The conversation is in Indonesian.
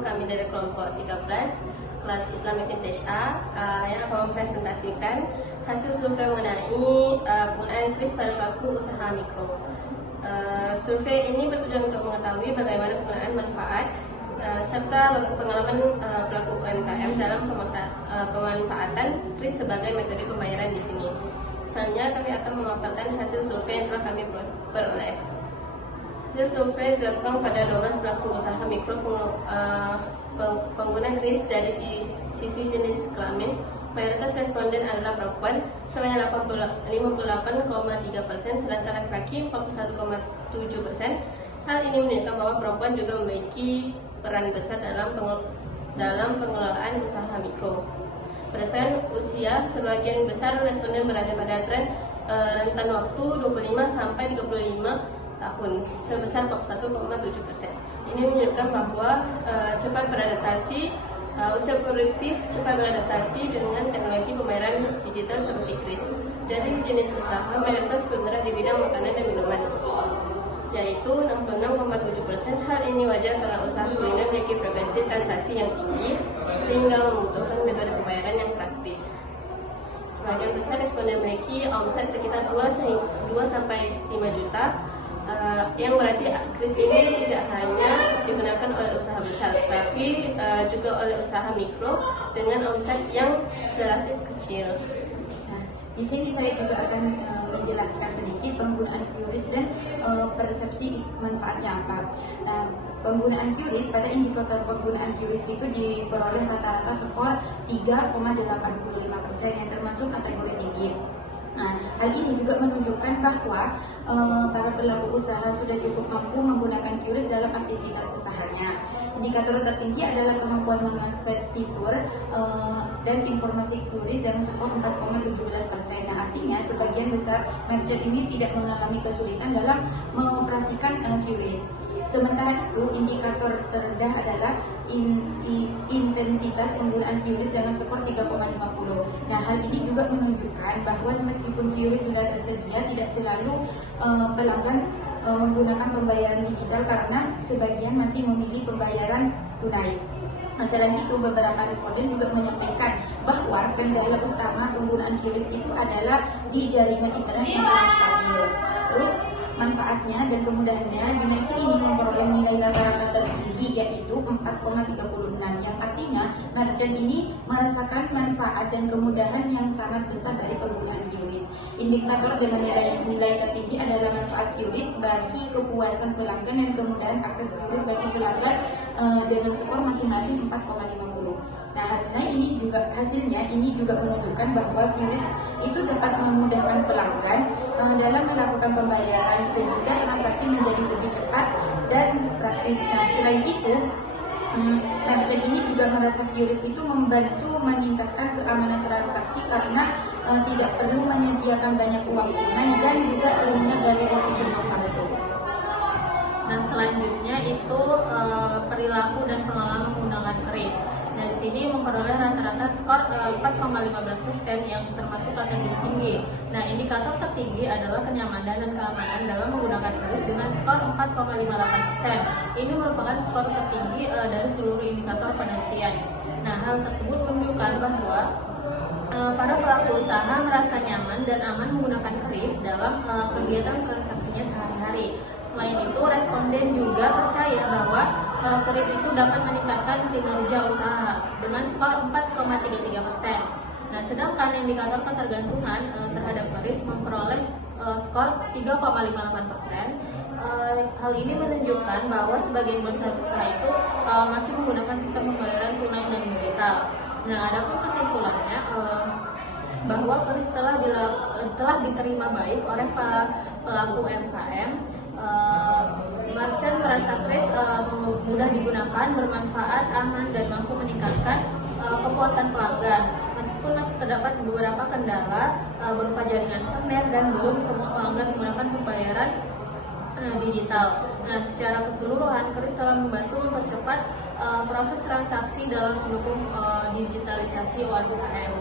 kami dari kelompok 13 kelas Islam Vintage A yang akan mempresentasikan hasil survei mengenai penggunaan kris pada pelaku usaha mikro. Survei ini bertujuan untuk mengetahui bagaimana penggunaan manfaat serta pengalaman pelaku UMKM dalam pemanfaatan kris sebagai metode pembayaran di sini. Selanjutnya kami akan memaparkan hasil survei yang telah kami peroleh. Hasil survei dilakukan pada 12 pelaku usaha mikro pengguna kris dari sisi jenis kelamin. Mayoritas responden adalah perempuan sebanyak 58,3%, sedangkan laki-laki 41,7%. Hal ini menunjukkan bahwa perempuan juga memiliki peran besar dalam pengelolaan usaha mikro. Berdasarkan usia, sebagian besar responden berada pada rentan waktu 25 sampai 35 tahun sebesar 41,7%. Ini menunjukkan bahwa cepat beradaptasi, usia produktif cepat beradaptasi dengan teknologi pembayaran digital seperti kris. Dari jenis usaha, mayoritas bergerak di bidang makanan dan minuman, yaitu 66,7%. Hal ini wajar karena usaha kuliner memiliki frekuensi transaksi yang tinggi sehingga membutuhkan metode pembayaran yang praktis. Sebagian besar responden memiliki omset sekitar 2-5 juta, yang berarti kris ini tidak hanya digunakan oleh usaha besar, tapi juga oleh usaha mikro dengan omset yang relatif kecil. Nah, di sini saya juga akan menjelaskan sedikit penggunaan QRIS dan persepsi manfaatnya apa. Nah, penggunaan QRIS, pada indikator penggunaan QRIS itu diperoleh rata-rata skor 3,85% yang termasuk kategori tinggi. Nah, hal ini juga menunjukkan bahwa para pelaku usaha sudah cukup mampu menggunakan QRIS dalam aktivitas usahanya. Indikator tertinggi adalah kemampuan mengakses fitur dan informasi QRIS dengan skor 4,17%. Nah, artinya sebagian besar merchant ini tidak mengalami kesulitan dalam mengoperasikan QRIS. Sementara itu, indikator terendah adalah intensitas penggunaan QRIS dengan skor 3,50. Nah, hal ini juga menunjukkan bahwa meskipun QRIS sudah tersedia, tidak selalu pelanggan menggunakan pembayaran digital karena sebagian masih memilih pembayaran tunai. Selain itu, beberapa responden juga menyampaikan bahwa kendala utama penggunaan QRIS itu adalah di jaringan internet yang kurang stabil. Terus, manfaatnya dan kemudahannya, dimensi ini memperoleh nilai rata-rata tertinggi yaitu 4,36, yang artinya merchant ini merasakan manfaat dan kemudahan yang sangat besar dari penggunaan QRIS. Indikator dengan nilai tertinggi adalah manfaat QRIS bagi kepuasan pelanggan dan kemudahan akses QRIS bagi pelanggan dengan skor masing-masing 4,50. Nah, hasilnya ini juga menunjukkan bahwa QRIS itu dapat memudahkan pelanggan dalam melakukan pembayaran sehingga transaksi menjadi lebih cepat dan praktis. Nah, selain itu, merchant ini juga merasa QRIS itu membantu meningkatkan keamanan transaksi karena tidak perlu menyediakan banyak uang tunai dan juga terhindar dari risiko palsu. Nah, selanjutnya itu perilaku dan pengalaman menggunakan kris. Nah, di sini memperoleh rata-rata skor 4,15% yang termasuk kategori tinggi. Nah, indikator tertinggi adalah kenyamanan dan keamanan dalam menggunakan kris dengan skor 4,58%. Ini merupakan skor tertinggi dari seluruh indikator penelitian. Nah, hal tersebut menunjukkan bahwa para pelaku usaha merasa nyaman dan aman menggunakan kris dalam kegiatan transaksinya sehari-hari. Selain itu, responden juga percaya bahwa kris itu dapat meningkatkan kinerja usaha dengan skor 4,33%. Nah, sedangkan indikator ketergantungan terhadap kris memperoleh skor 3,58%. Hal ini menunjukkan bahwa sebagian besar usaha itu masih menggunakan sistem pembayaran tunai dan digital. Nah, adapun kesimpulannya bahwa kris telah diterima baik oleh pelaku UMKM. Merchant merasa kris mudah digunakan, bermanfaat, aman, dan mampu meningkatkan kepuasan pelanggan. Meskipun masih terdapat beberapa kendala berupa jaringan internet dan belum semua pelanggan menggunakan pembayaran digital. Nah, secara keseluruhan, kris telah membantu mempercepat proses transaksi dalam mendukung digitalisasi UMKM.